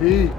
Heat.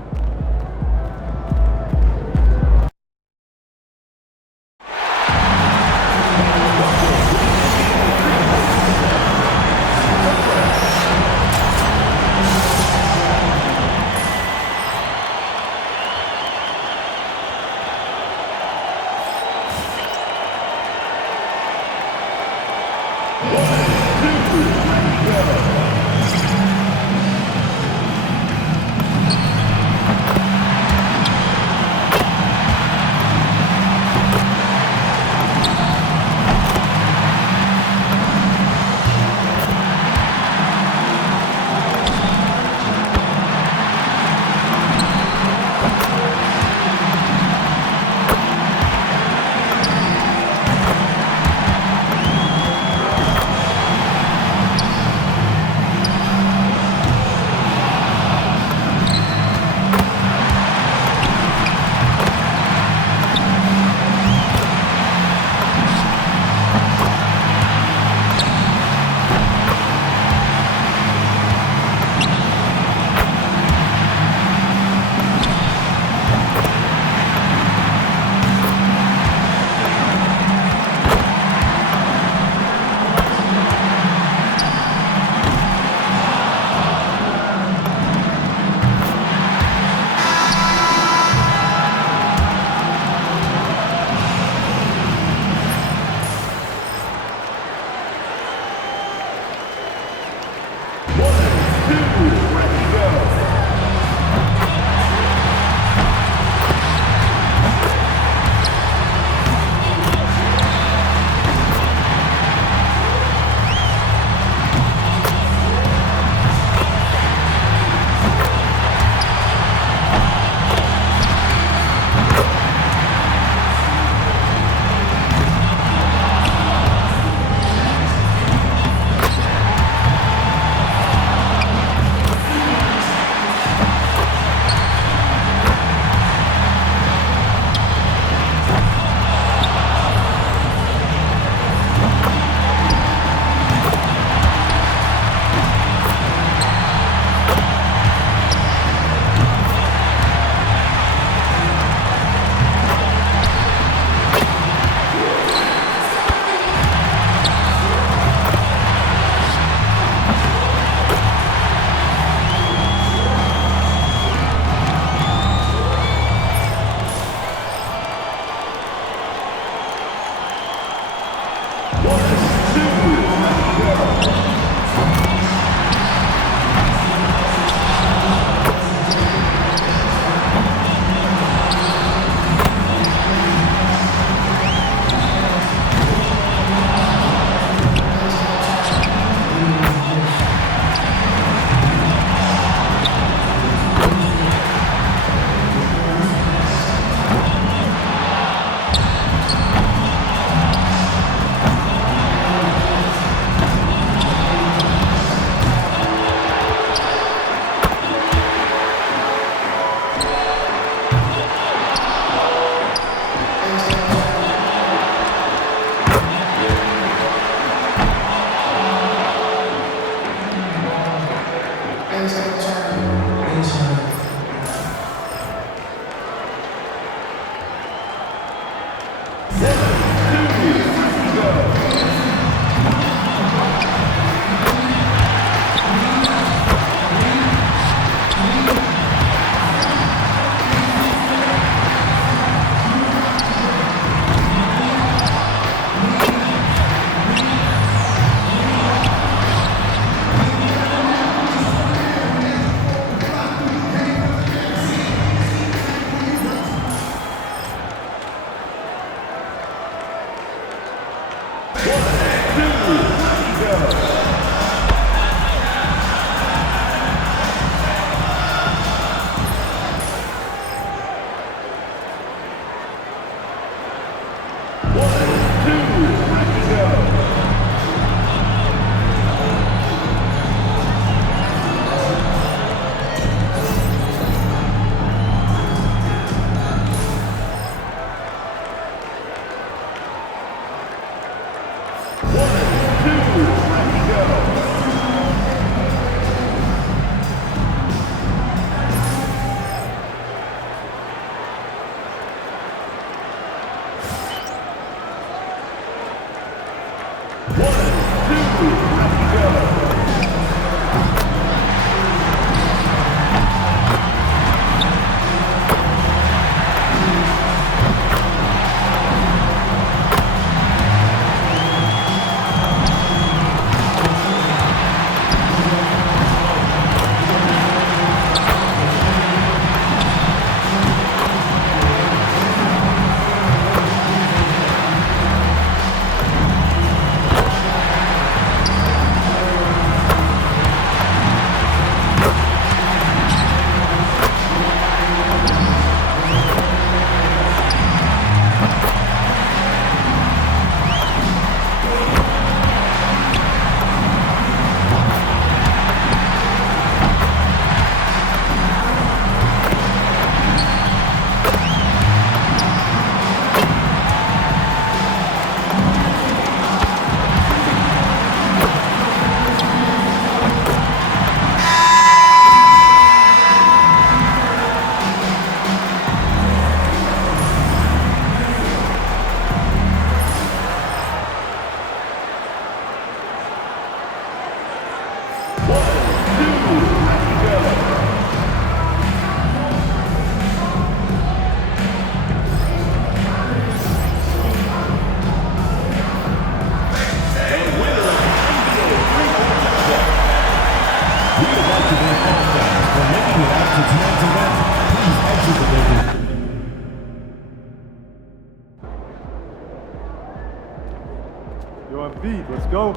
You're on beat. Let's go.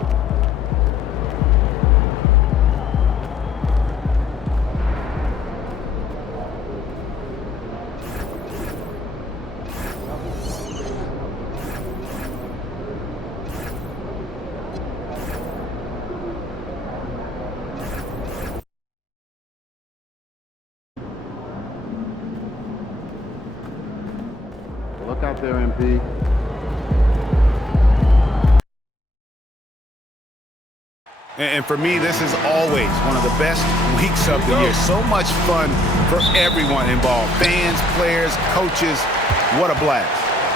Look out there, MP. And for me, this is always one of the best weeks of the year. So much fun for everyone involved. Fans, players, coaches. What a blast.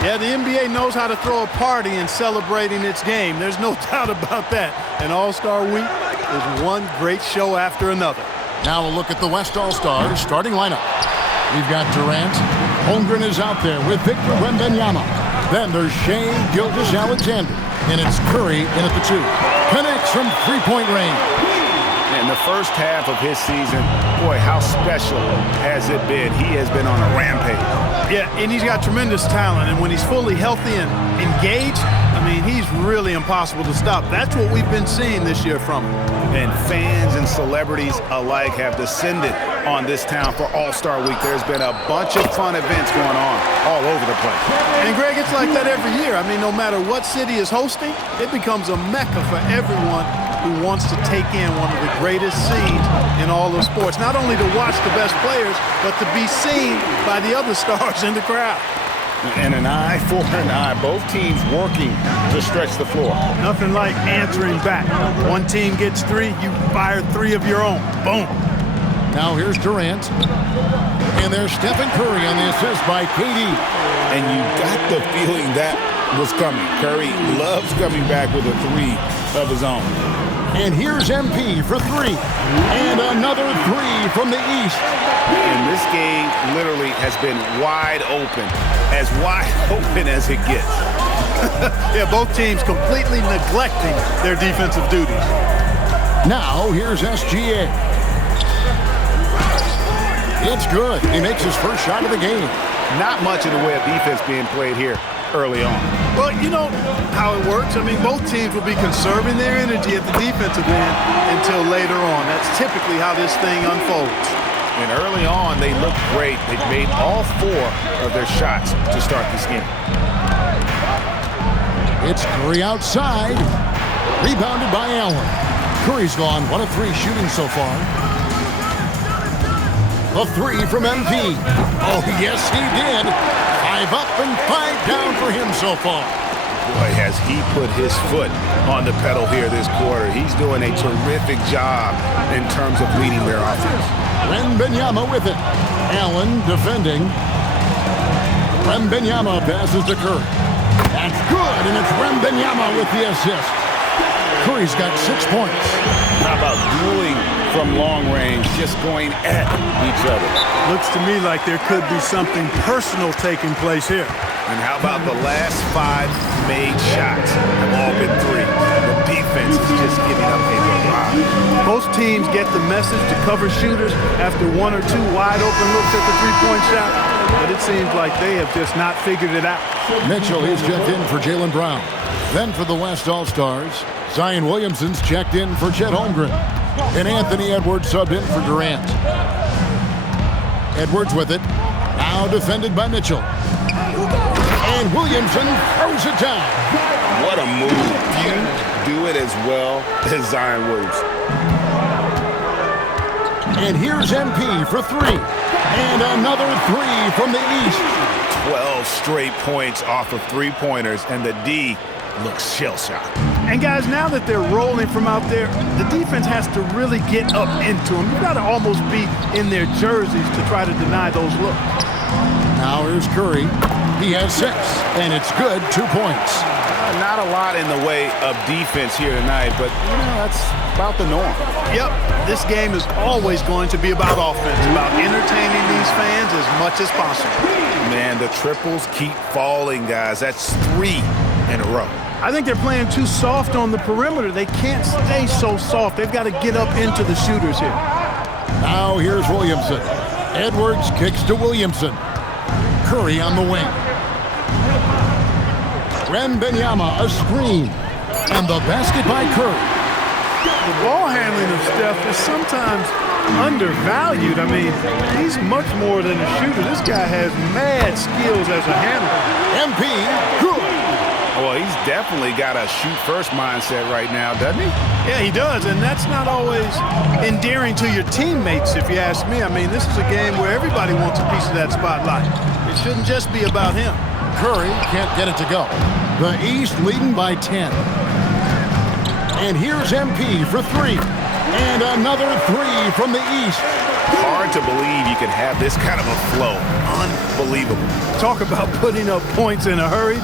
Yeah, the NBA knows how to throw a party in celebrating its game. There's no doubt about that. And All-Star Week is one great show after another. Now a look at the West All-Stars starting lineup. We've got Durant. Holmgren is out there with Victor Wembanyama. Then there's Shai Gilgeous-Alexander. And it's Curry in at the 2. Connects from three-point range. In the first half of his season, boy, how special has it been? He has been on a rampage. Yeah, and he's got tremendous talent. And when he's fully healthy and engaged, I mean, he's really impossible to stop. That's what we've been seeing this year from him. And fans and celebrities alike have descended on this town for All-Star Week. There's been a bunch of fun events going on all over the place. And, Greg, it's like that every year. I mean, no matter what city is hosting, it becomes a mecca for everyone who wants to take in one of the greatest scenes in all of sports. Not only to watch the best players, but to be seen by the other stars in the crowd. And an eye for an eye. Both teams working to stretch the floor. Nothing like answering back. One team gets 3, you fire 3 of your own. Boom. Now here's Durant. And there's Stephen Curry on the assist by KD. And you got the feeling that was coming. Curry loves coming back with a 3 of his own. And here's MP for 3. And another 3 from the East. And this game literally has been wide open as it gets. Yeah, both teams completely neglecting their defensive duties. Now here's SGA. It's good. He makes his first shot of the game. Not much in the way of defense being played here early on. Well, you know how it works. I mean, both teams will be conserving their energy at the defensive end until later on. That's typically how this thing unfolds. And early on, they looked great. They made all 4 of their shots to start this game. It's Curry outside. Rebounded by Allen. Curry's gone 1 of 3 shooting so far. A 3 from MP. Oh, yes, he did. 5 up and 5 down for him so far. Boy, has he put his foot on the pedal here this quarter. He's doing a terrific job in terms of leading their offense. Wembanyama with it. Allen defending. Wembanyama passes to Curry. That's good, and it's Wembanyama with the assist. Curry's got 6 points. How about dueling from long range, just going at each other? Looks to me like there could be something personal taking place here. And how about the last 5 made shots have all been 3? The defense is just giving up a lot. Most teams get the message to cover shooters after 1 or 2 wide open looks at the 3-point shot, but it seems like they have just not figured it out. Mitchell, he's checked in for Jaylen Brown. Then for the West All-Stars, Zion Williamson's checked in for Chet Holmgren. And Anthony Edwards subbed in for Durant. Edwards with it. Now defended by Mitchell. And Williamson throws it down. What a move. You do it as well as Zion Williamson. And here's MP for 3. And another 3 from the East. 12 straight points off of 3-pointers, and the D looks shell-shocked. And guys, now that they're rolling from out there, the defense has to really get up into them. You've got to almost be in their jerseys to try to deny those looks. Now here's Curry. He has 6, and it's good, 2 points. Not a lot in the way of defense here tonight, but that's about the norm. Yep, this game is always going to be about offense, about entertaining these fans as much as possible. Man, the triples keep falling, guys. That's 3 in a row. I think they're playing too soft on the perimeter. They can't stay so soft. They've got to get up into the shooters here. Now here's Williamson. Edwards kicks to Williamson. Curry on the wing. Wembanyama, a screen. And the basket by Curry. The ball handling of Steph is sometimes undervalued. I mean, he's much more than a shooter. This guy has mad skills as a handler. MP, good. Well, he's definitely got a shoot-first mindset right now, doesn't he? Yeah, he does, and that's not always endearing to your teammates, if you ask me. I mean, this is a game where everybody wants a piece of that spotlight. It shouldn't just be about him. Curry can't get it to go. The East leading by 10. And here's MP for three. And another three from the East. Hard to believe you can have this kind of a flow. Unbelievable. Talk about putting up points in a hurry.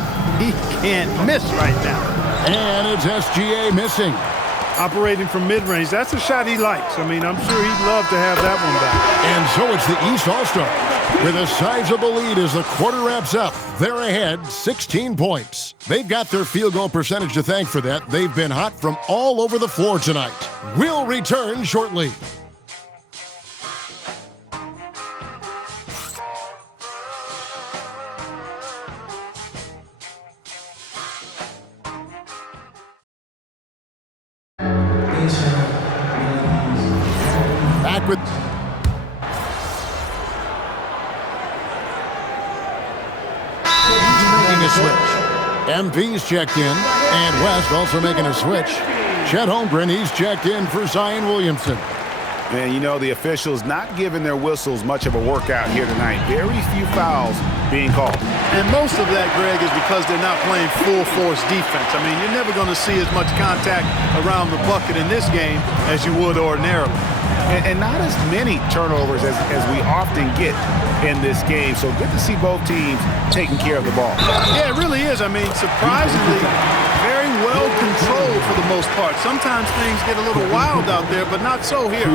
He can't miss right now. And it's SGA missing. Operating from mid-range, that's a shot he likes. I mean, I'm sure he'd love to have that one back. And so it's the East All-Star with a sizable lead as the quarter wraps up. They're ahead 16 points. They've got their field goal percentage to thank for that. They've been hot from all over the floor tonight. We'll return shortly. Back with making a switch. MP's checked in, and West also making a switch. Chet Holmgren, he's checked in for Zion Williamson. And you know, the officials not giving their whistles much of a workout here tonight. Very few fouls being called. And most of that, Greg, is because they're not playing full-force defense. I mean, you're never going to see as much contact around the bucket in this game as you would ordinarily. And not as many turnovers as we often get in this game. So good to see both teams taking care of the ball. Yeah, it really is. I mean, surprisingly, very well controlled for the most part. Sometimes things get a little wild out there, but not so here.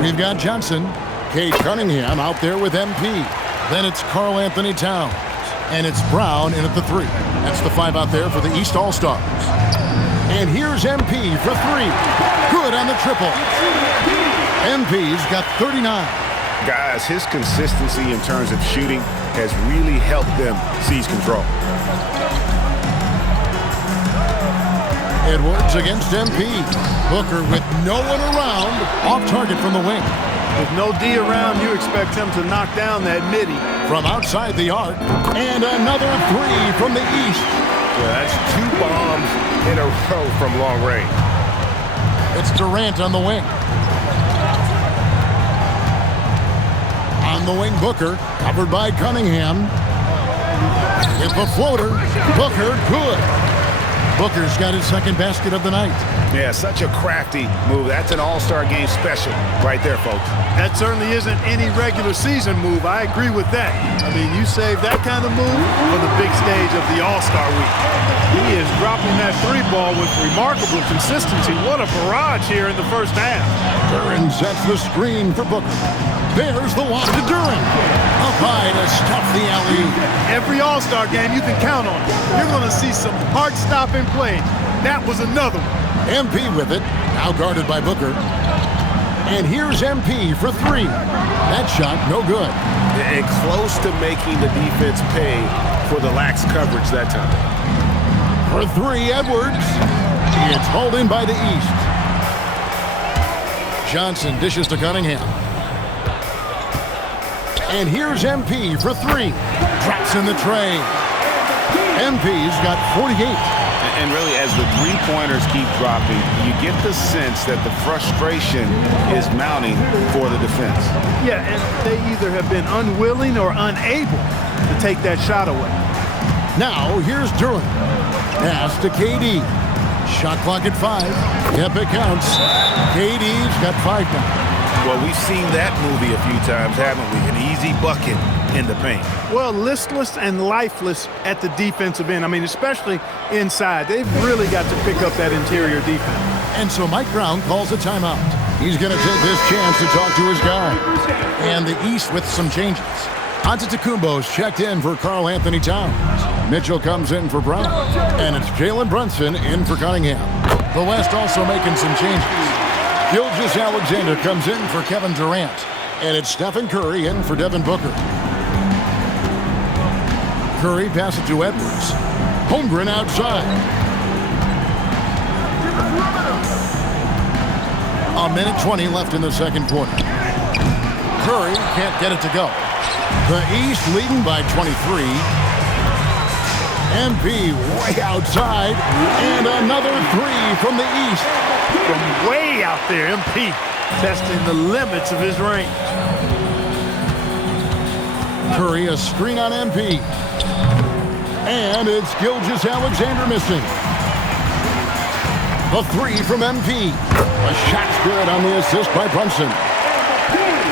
We've got Johnson, Kate Cunningham out there with MP. Then it's Karl Anthony Towns. And it's Brown in at the three. That's the five out there for the East All-Stars. And here's MP for three. Good on the triple. MP's got 39. Guys, his consistency in terms of shooting has really helped them seize control. Edwards against MP. Booker with no one around. Off target from the wing. With no D around, you expect him to knock down that midi. From outside the arc. And another three from the East. Yeah, that's two bombs in a row from long range. It's Durant on the wing. On the wing, Booker, covered by Cunningham. With the floater, Booker, good. Booker's got his second basket of the night. Yeah, such a crafty move. That's an all-star game special right there, folks. That certainly isn't any regular season move. I agree with that. I mean, you save that kind of move for the big stage of the All-Star week. He is dropping that three ball with remarkable consistency. What a barrage here in the first half. Duran sets the screen for Booker. There's the lob to Duran. Up high to stuff the alley. Every All-Star game, you can count on it. You're going to see some heart-stopping play. That was another one. MP with it, now guarded by Booker. And here's MP for three. That shot, no good. And close to making the defense pay for the lax coverage that time. For three, Edwards. It's hauled in by the East. Johnson dishes to Cunningham. And here's MP for three. Drops in the tray. MP's got 48. And really, as the three-pointers keep dropping, you get the sense that the frustration is mounting for the defense. Yeah, and they either have been unwilling or unable to take that shot away. Now, here's Duran. Pass to KD. Shot clock at 5. Yep, it counts. KD's got 5 now. Well, we've seen that movie a few times, haven't we? An easy bucket in the paint. Well, listless and lifeless at the defensive end. I mean, especially inside. They've really got to pick up that interior defense. And so Mike Brown calls a timeout. He's going to take this chance to talk to his guy. And the East with some changes. Antetokounmpo's checked in for Karl Anthony Towns. Mitchell comes in for Brown. And it's Jalen Brunson in for Cunningham. The West also making some changes. Gilgeous-Alexander comes in for Kevin Durant. And it's Stephen Curry in for Devin Booker. Curry passes to Edwards. Holmgren outside. A minute 20 left in the second quarter. Curry can't get it to go. The East leading by 23. MP way outside. And another three from the East. From way out there, MP testing the limits of his range. Curry a screen on MP. And it's Gilgeous-Alexander missing. The three from MP. A shot's good on the assist by Brunson.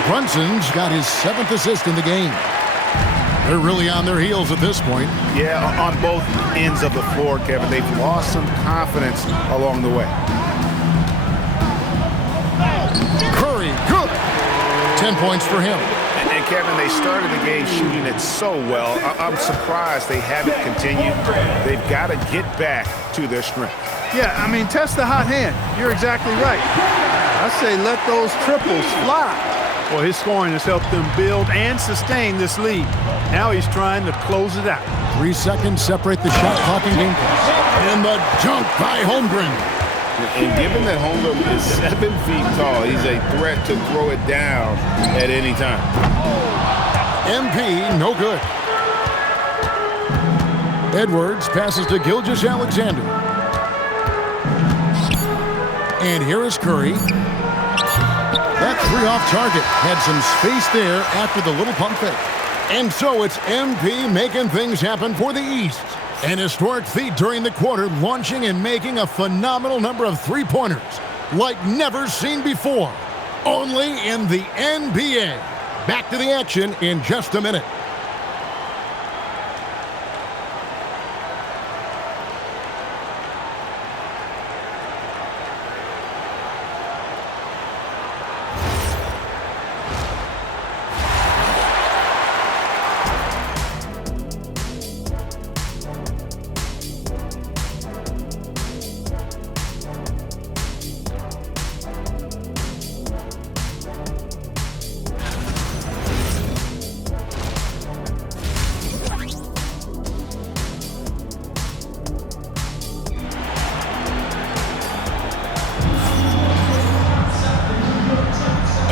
Brunson's got his 7th assist in the game. They're really on their heels at this point. Yeah, on both ends of the floor, Kevin. They've lost some confidence along the way. Curry, good. 10 points for him. And Kevin, they started the game shooting it so well. I'm surprised they haven't continued. They've got to get back to their strength. Yeah, I mean, test the hot hand. You're exactly right. I say let those triples fly. Well, his scoring has helped them build and sustain this lead. Now he's trying to close it out. 3 seconds separate the shot clock and game clock. And the dunk by Holmgren. And given that Holmgren is 7 feet tall, he's a threat to throw it down at any time. MP, no good. Edwards passes to Gilgeous-Alexander. And here is Curry. That three off target had some space there after the little pump fake. And so it's MP making things happen for the East. An historic feat during the quarter, launching and making a phenomenal number of three-pointers like never seen before. Only in the NBA. Back to the action in just a minute.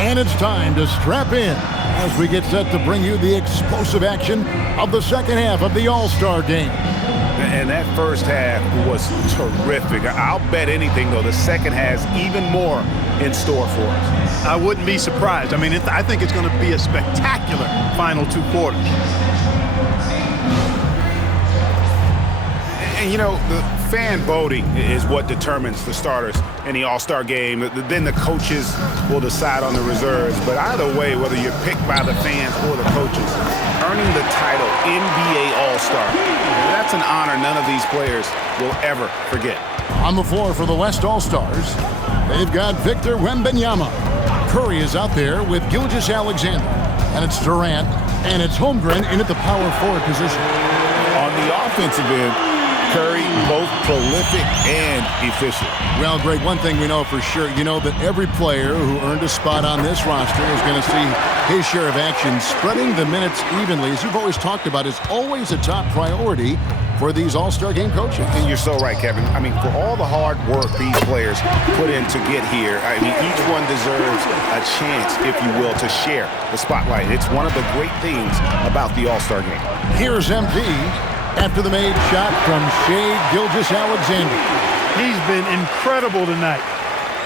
And it's time to strap in as we get set to bring you the explosive action of the second half of the All-Star game. And that first half was terrific. I'll bet anything, though, the second has even more in store for us. I wouldn't be surprised. I mean, I think it's going to be a spectacular final 2 quarters. And, you know, the fan voting is what determines the starters in the All-Star game. Then the coaches will decide on the reserves. But either way, whether you're picked by the fans or the coaches, earning the title NBA All-Star, that's an honor none of these players will ever forget. On the floor for the West All-Stars, they've got Victor Wembanyama. Curry is out there with Gilgeous-Alexander. And it's Durant, and it's Holmgren in at the power forward position. On the offensive end, Curry, both prolific and efficient. Well, Greg, one thing we know for sure, you know that every player who earned a spot on this roster is going to see his share of action. Spreading the minutes evenly, as you've always talked about, is always a top priority for these All-Star game coaches. And you're so right, Kevin. I mean, for all the hard work these players put in to get here, I mean, each one deserves a chance, if you will, to share the spotlight. It's one of the great things about the All-Star game. Here's MP. After the made shot from Shai Gilgeous-Alexander. He's been incredible tonight,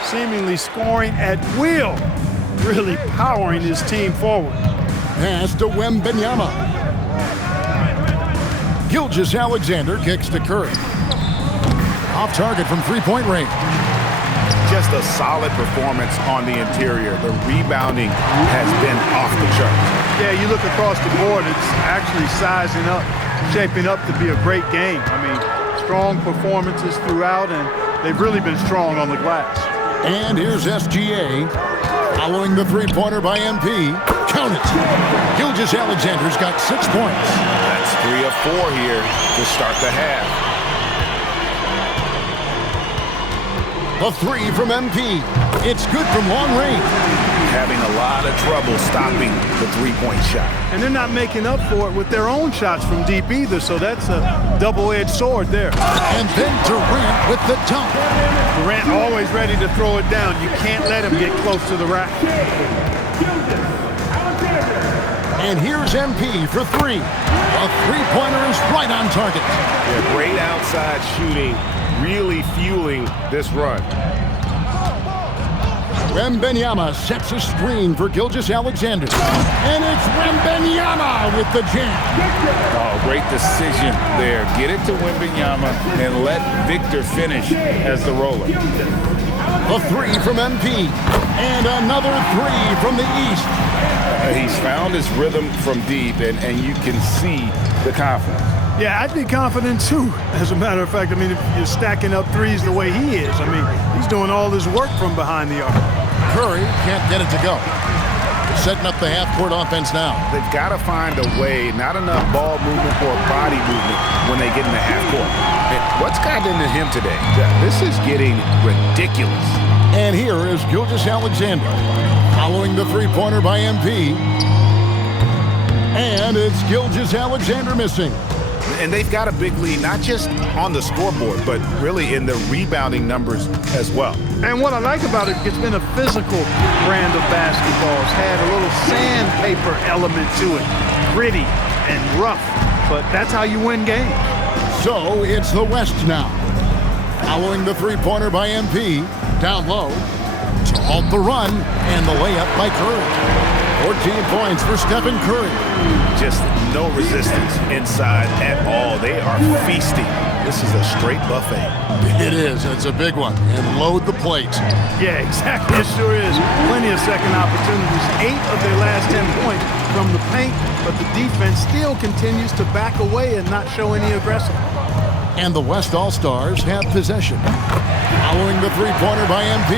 seemingly scoring at will, really powering his team forward. Pass to Wembanyama. Gilgeous-Alexander kicks to Curry. Off target from three-point range. Just a solid performance on the interior. The rebounding has been off the charts. Yeah, you look across the board, it's actually sizing up, shaping up to be a great game. I mean, strong performances throughout, and they've really been strong on the glass. And here's SGA following the three-pointer by MP. Count it. Gilgeous-Alexander's got 6 points. That's 3 of 4 here to start the half. The three from MP. It's good from long range. Having a lot of trouble stopping the three-point shot. And they're not making up for it with their own shots from deep either, so that's a double-edged sword there. And then Durant with the dunk. Durant always ready to throw it down. You can't let him get close to the rack. And here's MP for three. A three-pointer is right on target. Yeah, great outside shooting, really fueling this run. Wembanyama sets a screen for Gilgeous-Alexander. And it's Wembanyama with the jam. Oh, great decision there. Get it to Wembanyama and let Victor finish as the roller. A three from MP. And another three from the East. He's found his rhythm from deep, and you can see the confidence. Yeah, I'd be confident too. As a matter of fact, I mean, if you're stacking up threes the way he is, I mean, he's doing all his work from behind the arc. Curry can't get it to go. Setting up the half-court offense now. They've got to find a way, not enough ball movement or body movement when they get in the half court. And what's gotten into him today? This is getting ridiculous. And here is Gilgeous-Alexander. Following the three-pointer by MP. And it's Gilgeous-Alexander missing. And they've got a big lead, not just on the scoreboard, but really in the rebounding numbers as well. And what I like about it, it's been a physical brand of basketball. It's had a little sandpaper element to it. Gritty and rough, but that's how you win games. So it's the West now. Following the three-pointer by MP. Down low to halt the run, and the layup by Curry. 14 points for Stephen Curry. Just no resistance inside at all. They are feasting. This is a straight buffet. It is. It's a big one. And load the plate. Yeah, exactly. It sure is. Plenty of second opportunities. 8 of their last 10 points from the paint, but the defense still continues to back away and not show any aggression. And the West All-Stars have possession. Following the three-pointer by MP.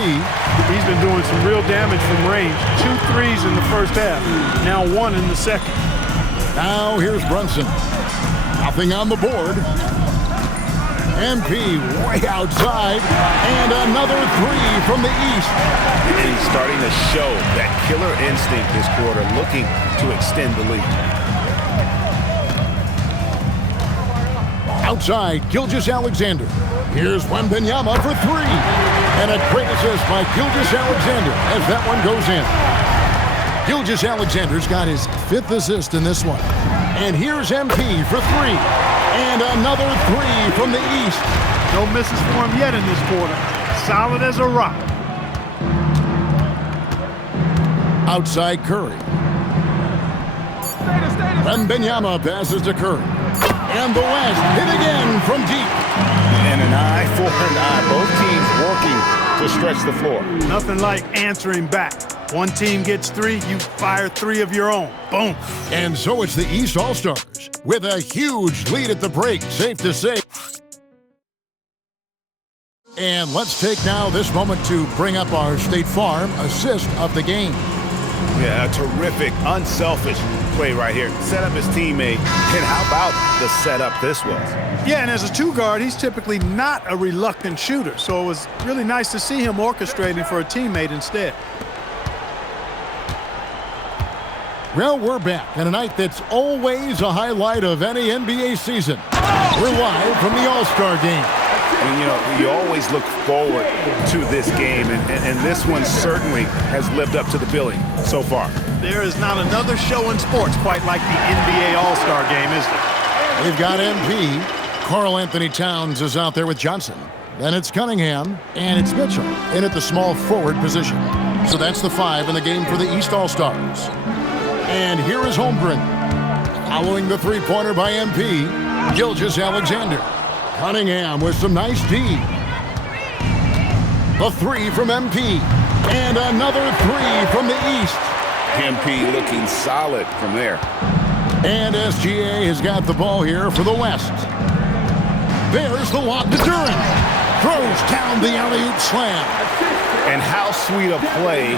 He's been doing some real damage from range. 2 threes in the first half. Now 1 in the second. Now here's Brunson. Nothing on the board. MP way outside. And another three from the East. And he's starting to show that killer instinct this quarter, looking to extend the lead. Outside, Gilgeous-Alexander. Here's Wembanyama for three. And a great assist by Gilgeous-Alexander as that one goes in. Gilgeous-Alexander's got his 5th assist in this one. And here's MP for three. And another three from the East. No misses for him yet in this quarter. Solid as a rock. Outside Curry. Wembanyama passes to Curry. And the West hit again from deep. And an eye for an eye. Both teams working to stretch the floor. Nothing like answering back. One team gets 3, you fire 3 of your own. Boom. And so it's the East All-Stars with a huge lead at the break, safe to say. And let's take now this moment to bring up our State Farm assist of the game. Yeah, a terrific, unselfish play right here. Set up his teammate. And how about the setup this was? Yeah, and as a 2-guard, he's typically not a reluctant shooter. So it was really nice to see him orchestrating for a teammate instead. Well, we're back on a night that's always a highlight of any NBA season. We're live from the All-Star Game. And, you know, you always look forward to this game, and this one certainly has lived up to the billing so far. There is not another show in sports quite like the NBA All-Star Game, is there? They've got MP. Karl Anthony Towns is out there with Johnson. Then it's Cunningham, and it's Mitchell in at the small forward position. So that's the 5 in the game for the East All-Stars. And here is Holmgren. Following the three-pointer by MP, Gilgeous-Alexander. Cunningham with some nice D. The 3 from MP. And another 3 from the East. MP looking solid from there. And SGA has got the ball here for the West. There's the lob to Durant. Throws down the alley-oop slam. And how sweet a play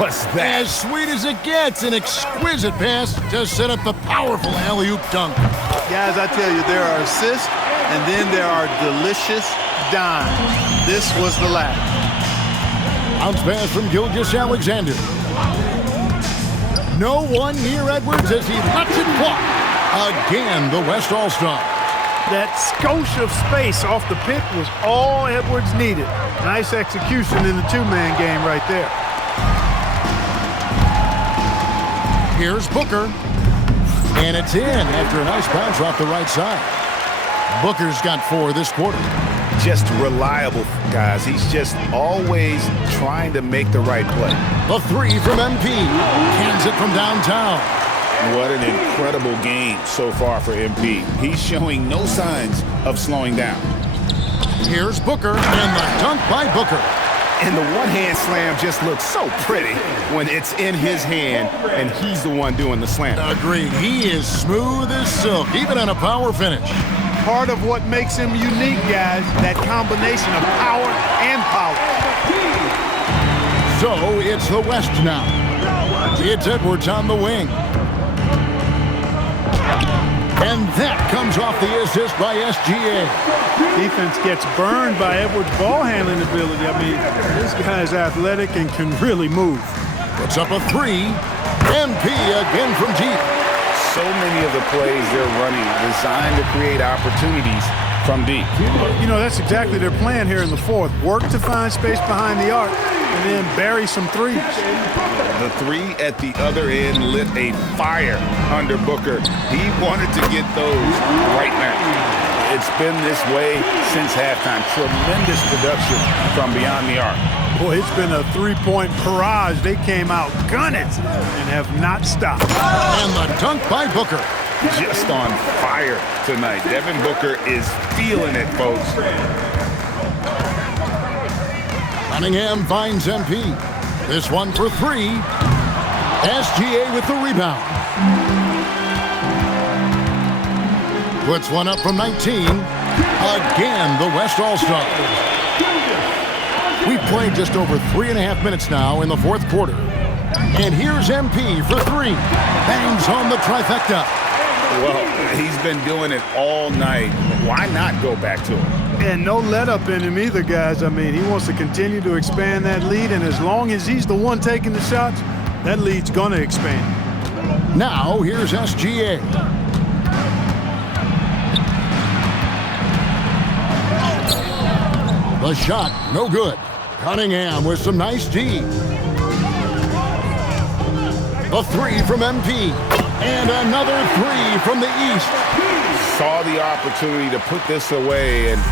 was that? As sweet as it gets, an exquisite pass to set up the powerful alley-oop dunk. Guys, I tell you, there are assists, and then there are delicious dimes. This was the last. Bounce pass from Gilgeous-Alexander. No one near Edwards as he lets it fly. Again, the West All-Star. That skosh of space off the pick was all Edwards needed. Nice execution in the two-man game right there. Here's Booker. And it's in after a nice bounce off the right side. Booker's got 4 this quarter. Just reliable, guys. He's just always trying to make the right play. The 3 from MP. Cans it from downtown. What an incredible game so far for MP. He's showing no signs of slowing down. Here's Booker, and the dunk by Booker. And the one-hand slam just looks so pretty when it's in his hand and he's the one doing the slam. Agreed. He is smooth as silk, even on a power finish. Part of what makes him unique, guys, that combination of power and power. So it's the West now. It's Edwards on the wing. And that comes off the assist by SGA. Defense gets burned by Edwards' ball handling ability. I mean, this guy's athletic and can really move. Puts up a 3. MP again from deep. So many of the plays they're running designed to create opportunities from deep. You know, that's exactly their plan here in the fourth. Work to find space behind the arc and then bury some threes. The 3 at the other end lit a fire under Booker. He wanted to get those right now. It's been this way since halftime. Tremendous production from beyond the arc. Boy, it's been a three-point barrage. They came out gunning and have not stopped. And the dunk by Booker. Just on fire tonight. Devin Booker is feeling it, folks. Cunningham finds MP. This one for 3. SGA with the rebound. Puts one up from 19. Again, the West All-Stars. We've played just over 3.5 minutes now in the fourth quarter. And here's MP for 3. Bangs home the trifecta. Well, he's been doing it all night. Why not go back to him? And no let-up in him either, guys. I mean, he wants to continue to expand that lead, and as long as he's the one taking the shots, that lead's going to expand. Now, here's SGA. The shot, no good. Cunningham with some nice D. The 3 from MP. And another 3 from the East. Saw the opportunity to put this away and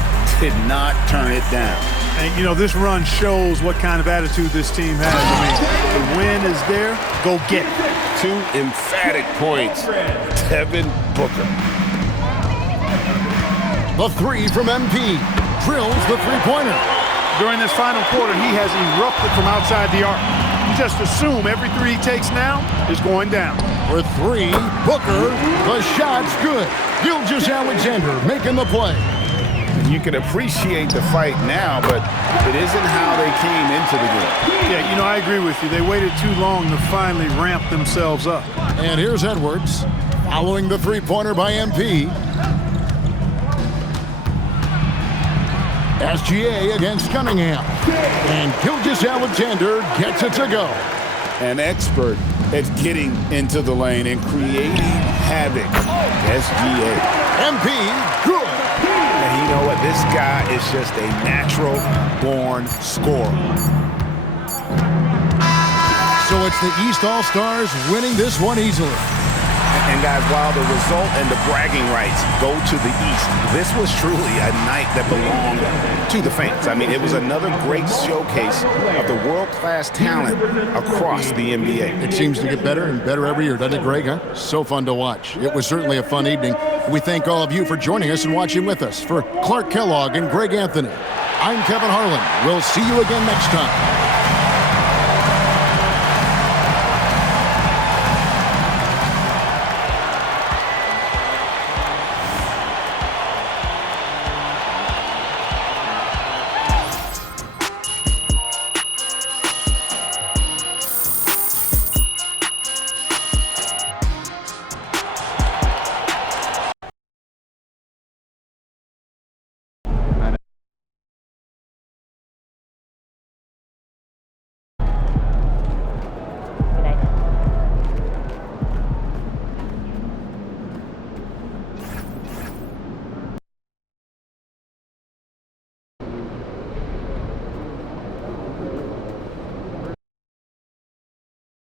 did not turn it down. And, you know, this run shows what kind of attitude this team has. I mean, the win is there. Go get it. 2 emphatic points. Devin Booker. The 3 from MP. Drills the three-pointer. During this final quarter, he has erupted from outside the arc. You just assume every 3 he takes now is going down. For 3, Booker. The shot's good. Gilgeous-Alexander making the play. You can appreciate the fight now, but it isn't how they came into the game. Yeah, you know, I agree with you. They waited too long to finally ramp themselves up. And here's Edwards, following the three-pointer by MP. SGA against Cunningham. And Gilgeous-Alexander gets it to go. An expert at getting into the lane and creating havoc. SGA. MP, good. And you know what? This guy is just a natural-born scorer. So it's the East All-Stars winning this one easily. And guys, while the result and the bragging rights go to the East, this was truly a night that belonged to the fans. I mean, it was another great showcase of the world-class talent across the NBA. It seems to get better and better every year, doesn't it, Greg? Huh? So fun to watch. It was certainly a fun evening. We thank all of you for joining us and watching with us. For Clark Kellogg and Greg Anthony, I'm Kevin Harlan. We'll see you again next time.